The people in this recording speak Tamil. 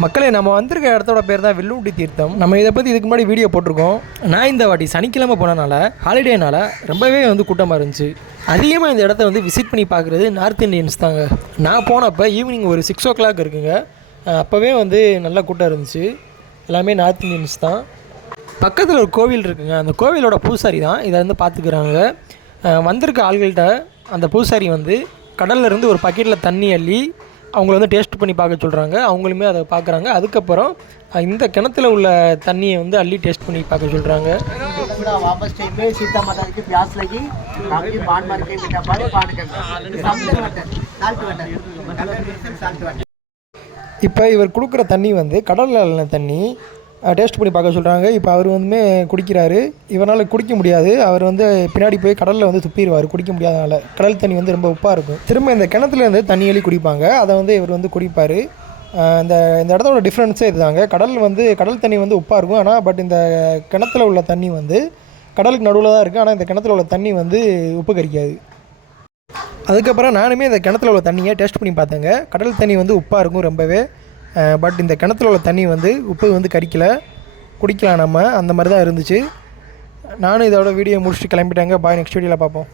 மக்களே, நம்ம வந்திருக்க இடத்தோட பேர் தான் வில்லுண்டி தீர்த்தம். நம்ம இதை பற்றி இதுக்கு முன்னாடி வீடியோ போட்டிருக்கோம். நான் இந்த வாட்டி சனிக்கிழமை போனனால, ஹாலிடேனால ரொம்பவே கூட்டமாக இருந்துச்சு. அதிகமாக இந்த இடத்த விசிட் பண்ணி பார்க்குறது நார்த் இந்தியன்ஸ் தாங்க. நான் போனப்போ ஈவினிங் ஒரு 6 o'clock இருக்குங்க. அப்போவே நல்ல கூட்டம் இருந்துச்சு. எல்லாமே நார்த் இந்தியன்ஸ் தான். பக்கத்தில் ஒரு கோவில் இருக்குங்க. அந்த கோவிலோட பூசாரி தான் இதை பார்த்துக்கிறாங்க. வந்திருக்க ஆள்கள்கிட்ட அந்த பூசாரி கடல்லேருந்து ஒரு பக்கெட்டில் தண்ணி அள்ளி அவங்கள டேஸ்ட் பண்ணி பார்க்க சொல்கிறாங்க. அவங்களுமே அதை பார்க்குறாங்க. அதுக்கப்புறம் இந்த கிணத்துல உள்ள தண்ணியை அள்ளி டேஸ்ட் பண்ணி பார்க்க சொல்கிறாங்க. இப்போ இவர் கொடுக்குற தண்ணி கடலில் அள்ளின தண்ணி டேஸ்ட் பண்ணி பார்க்க சொல்கிறாங்க. இப்போ அவர் குடிக்கிறாரு. இவரால் குடிக்க முடியாது. அவர் பின்னாடி போய் கடலில் துப்பிடுவார். குடிக்க முடியாதனால கடல் தண்ணி ரொம்ப உப்பாக இருக்கும். திரும்ப இந்த கிணத்துலேருந்து தண்ணி அள்ளி குடிப்பாங்க. அதை இவர் குடிப்பார். இந்த இடத்தோட டிஃப்ரென்ஸே இதுதாங்க. கடல் தண்ணி உப்பாக இருக்கும். ஆனால் பட் இந்த கிணத்துல உள்ள தண்ணி கடலுக்கு நடுவில் தான் இருக்குது. ஆனால் இந்த கிணத்துல உள்ள தண்ணி உப்பு கரிக்காது. அதுக்கப்புறம் நானுமே இந்த கிணத்துல உள்ள தண்ணியை டேஸ்ட் பண்ணி பார்த்தேங்க. கடல் தண்ணி உப்பாக இருக்கும் ரொம்பவே. பட் இந்த கிணத்துல உள்ள தண்ணி உப்பு கரிக்கலை, குடிக்கலாம் நம்ம, அந்த மாதிரி தான் இருந்துச்சு. நானும் இதோட வீடியோ முடிச்சுட்டு கிளம்பிட்டாங்க. பாய், நெக்ஸ்ட் வீடியோவில் பார்ப்போம்.